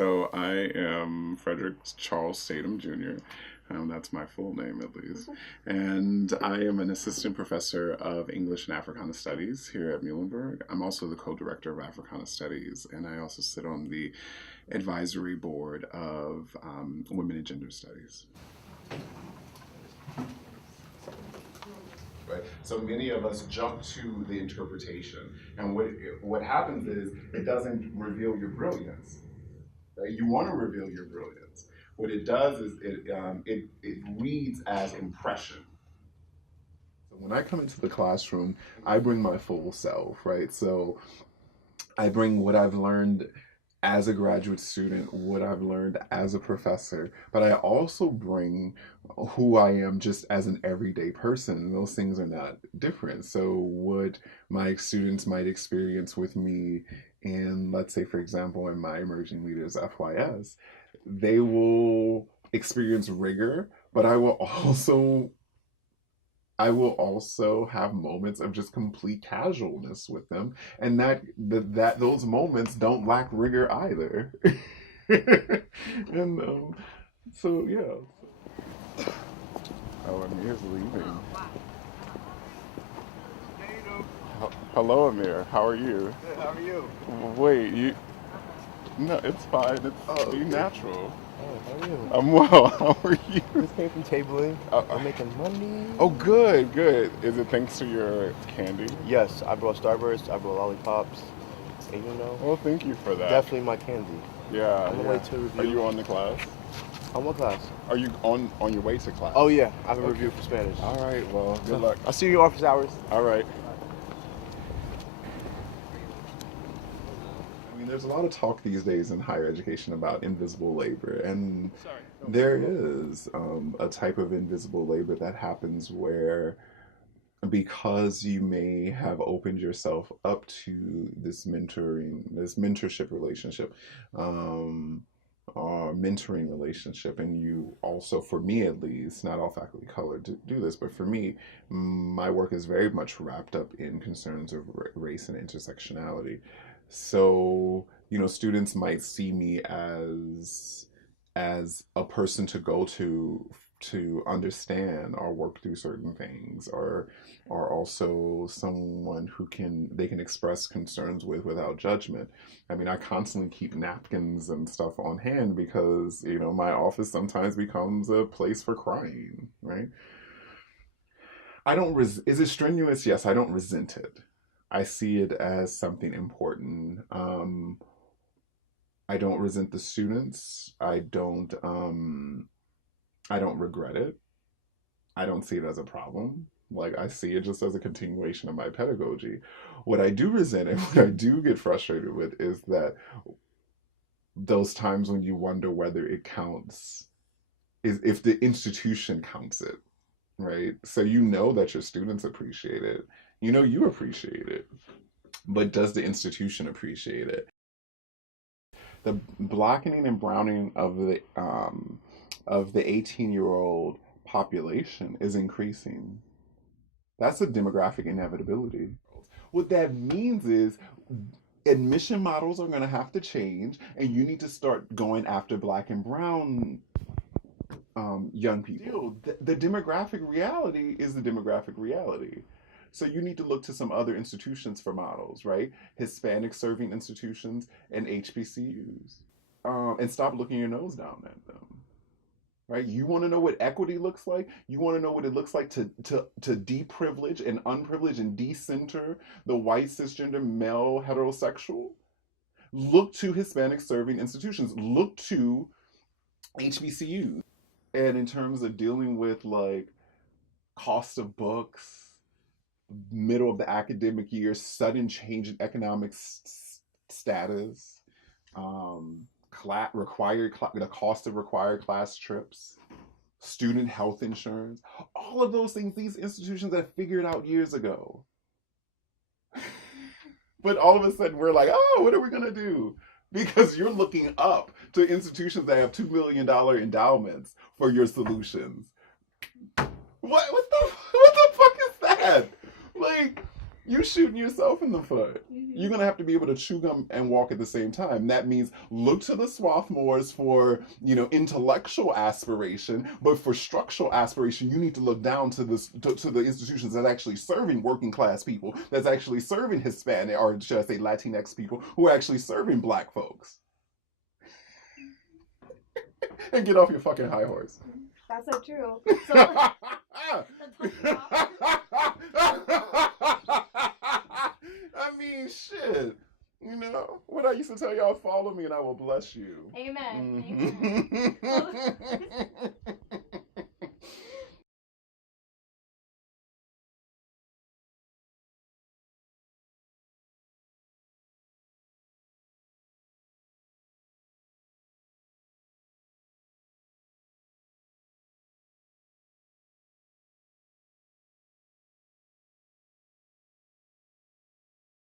So I am Frederick Charles Statham Jr. That's my full name, at least. And I am an assistant professor of English and Africana Studies here at Muhlenberg. I'm also the co-director of Africana Studies, and I also sit on the advisory board of Women and Gender Studies. Right? So many of us jump to the interpretation, and what happens is it doesn't reveal your brilliance. Right? You want to reveal your brilliance. What it does is it reads as impression. So when I come into the classroom, I bring my full self, right? So I bring what I've learned as a graduate student, what I've learned as a professor, but I also bring who I am just as an everyday person. And those things are not different. So what my students might experience with me in, let's say, for example, in my Emerging Leaders FYS, they will experience rigor, but I will also have moments of just complete casualness with them, and that those moments don't lack rigor either. And so yeah. Oh, Amir's leaving. Hello, Amir. How are you? Good, how are you? Wait, you? No, it's fine. It's Oh, be okay. natural. Oh, how are you? I'm well. How are you? Just came from tabling. Uh, I'm making money. oh, good, good. Is it thanks to your candy? Yes, I brought Starburst, I brought lollipops, and Well, thank you for that. definitely my candy. Yeah, On the yeah. way to Are review. you on the class? On what class? Are you on your way to class? Oh yeah, I have a Okay. review for Spanish. All right. Well, good luck. I'll see you in office hours. All right. I mean, there's a lot of talk these days in higher education about invisible labor, and there is a type of invisible labor that happens where, because you may have opened yourself up to this mentorship relationship, or mentoring relationship, and you also, for me at least, not all faculty color do this, but for me, my work is very much wrapped up in concerns of race and intersectionality. So, students might see me as a person to go to understand or work through certain things, or also someone who they can express concerns without judgment. I mean, I constantly keep napkins and stuff on hand because my office sometimes becomes a place for crying, right? I don't is it strenuous? Yes, I don't resent it. I see it as something important. I don't resent the students. I don't regret it. I don't see it as a problem. Like, I see it just as a continuation of my pedagogy. What I do resent and what I do get frustrated with is that those times when you wonder whether it counts, is if the institution counts it, right? So that your students appreciate it. You appreciate it. But does the institution appreciate it? The blackening and browning of the 18-year-old population is increasing. That's a demographic inevitability. What that means is admission models are going to have to change, and you need to start going after black and brown young people. The demographic reality is the demographic reality. So you need to look to some other institutions for models, right? Hispanic serving institutions and HBCUs. And stop looking your nose down at them. Right? You want to know what equity looks like? You want to know what it looks like to deprivilege and unprivilege and decenter the white cisgender male heterosexual? Look to Hispanic serving institutions. Look to HBCUs. And in terms of dealing with like cost of books, middle of the academic year, sudden change in economic status, the cost of required class trips, student health insurance, all of those things these institutions have figured out years ago. But all of a sudden we're like, oh, what are we gonna do? Because you're looking up to institutions that have $2 million endowments for your solutions. What the fuck is that? Like, You shooting yourself in the foot. Mhm. You're gonna have to be able to chew gum and walk at the same time. That means look to the Swarthmores for, intellectual aspiration, but for structural aspiration, you need to look down to the institutions that are actually serving working class people, that's actually serving Hispanic, or should I say Latinx people, who are actually serving Black folks. And get off your fucking high horse. That's so true. So the I mean, shit. What I used to tell y'all, follow me and I will bless you. Amen. Mhm. Amen.